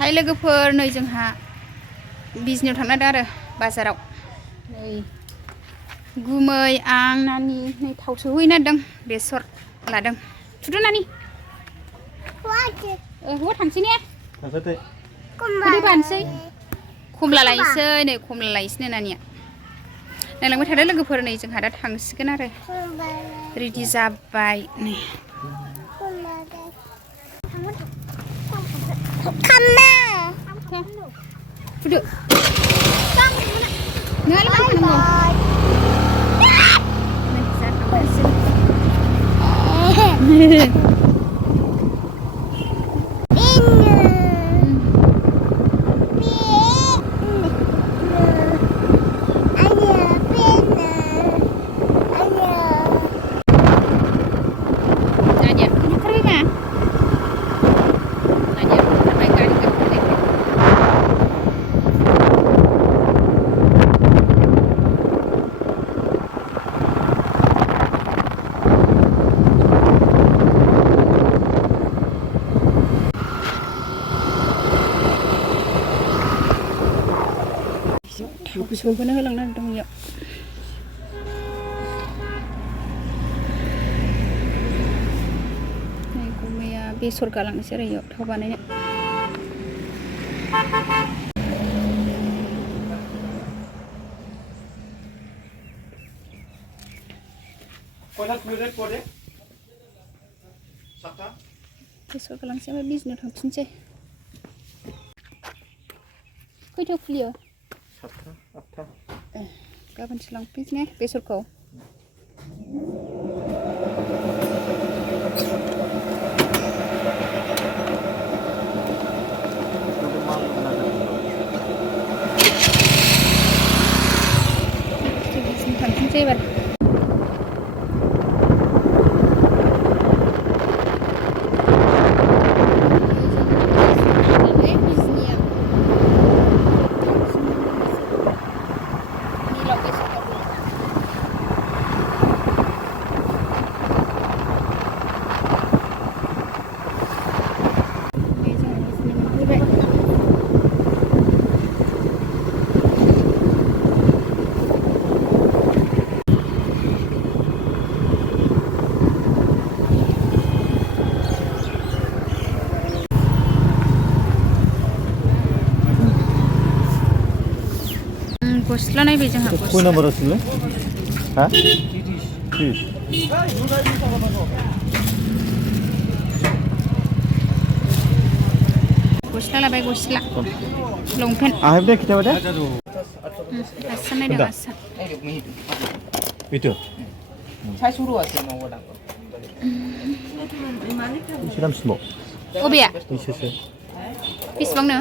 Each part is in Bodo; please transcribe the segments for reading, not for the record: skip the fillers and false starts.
हाय लोगोफोर नै जोंहा बिजनियाव थांना दं आरो बाजाराव नै गुमै आं नानि नै थाव सोहैना दं बेसर लादों थुदो नानि हौवा थांसै ने फैदो बानोसै खमला लायसै नै खमला लायसै नानिया नायलांबाय थादो लोगोफोर नै जोंहा दा थांसिगोन आरो रेडि जाबाय नै फुदो नोंहालाय मानो थांनांगौ सोखौनो होलांना दं इयाव नै गुमैया बेसर गालांनोसै आरो इयाव थाव बानायनो बेसर गालांसै ओमफ्राय बिजनियाव थांफिनसै खैथायाव खुलियो गाबोनसो लांफैनोसै ने बेसरखौ थांफिनसै एबार गस्ला नायबाय जोंहा कय नाम्बार आसले हा 30 गस्ला लाबाय गस्ला लंपेन्ट आहाय दे खिथाबाय दे आसान नायदों आसान itu saya suruh aja mau wadang siram semua अबेया इसोसो बेसेबांनो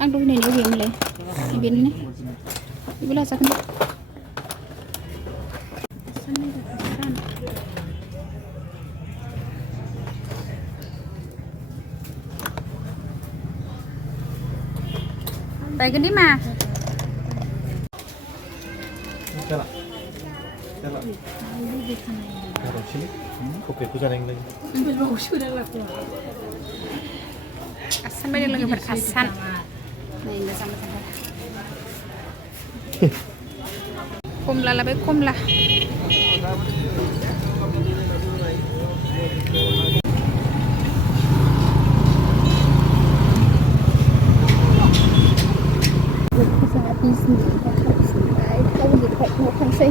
आं दहैनायनि अबेयावमोनलाय बेनो ने बेबो लाजागोन दे बायगोन दे मा आसान बायदों लोगोफोर आसान नै मोजां मोजां खमला लाबाय खमला थांसै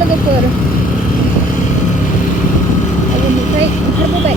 लोगोफोर अबेनिफ्राय ओंखारबोबाय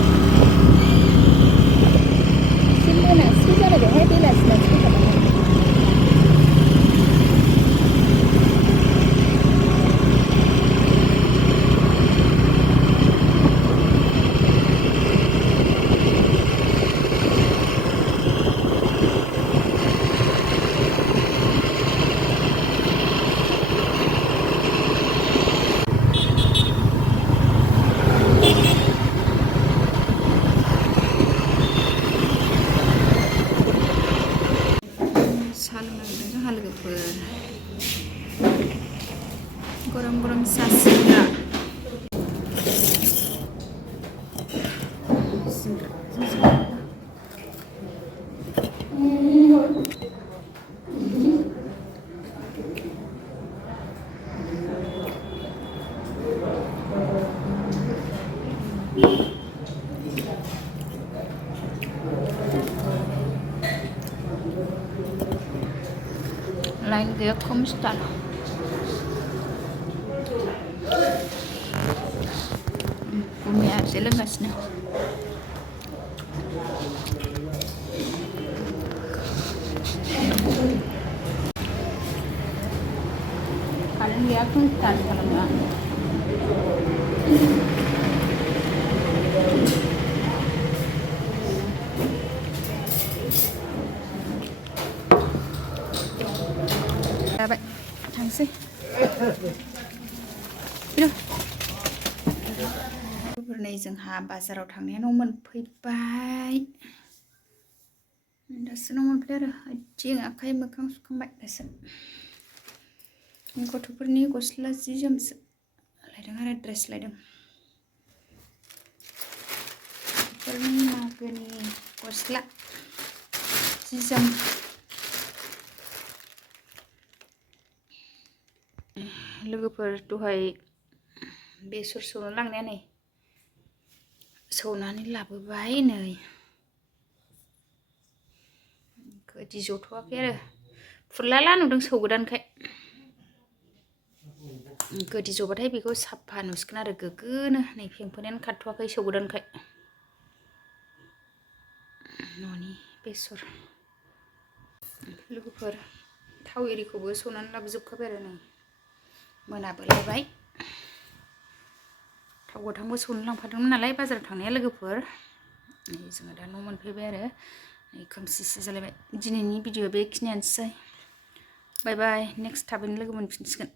लाइन गैया खम स्टार बुमिया एसे लोंगासिनो कारेन्ट गैया खम स्टार खालामना जाबाय थांसै नै जोंहा बाजाराव थांनाया न' मोनफैबाय दासो न' मोनफैबाय आरो आथिं आखाइ मोखां सुखांबाय दासो गथ'फोरनि गस्ला जि जोमसो लायदों आरो ड्रेस लायदों गथ'फोरनि मागोनि गस्ला जि जोम लोगोफोर दहाय बेसर सौनो लांनाया नै सौनानै लाबोबाय नै गोदि जथ'वाखै आरो फुरलाला नुदों सौगोदानखाय गोदि जबाथाय बेखौ साफा नुसिगोन आरो गोग्गोनो नै फेंफोनायानो खारथ'वाखै सौगोदानखाय न'नि बेसर लोगोफोर थाव एरिखौबो सौनानै लाबोजोबखाबाय आरो नै मोनाबोलायबाय थाव गोथांबो सौनो लांफादोंमोन नालाय बाजाराव थांनाया लोगोफोर नै जोङो दा न' मोनफैबाय आरो नै खोमसिसो जालायबाय दिनैनि भिडिअआ बेखिनियानोसै बाय बाय नेक्स्ट थाबैनो लोगो मोनफिनसिगोन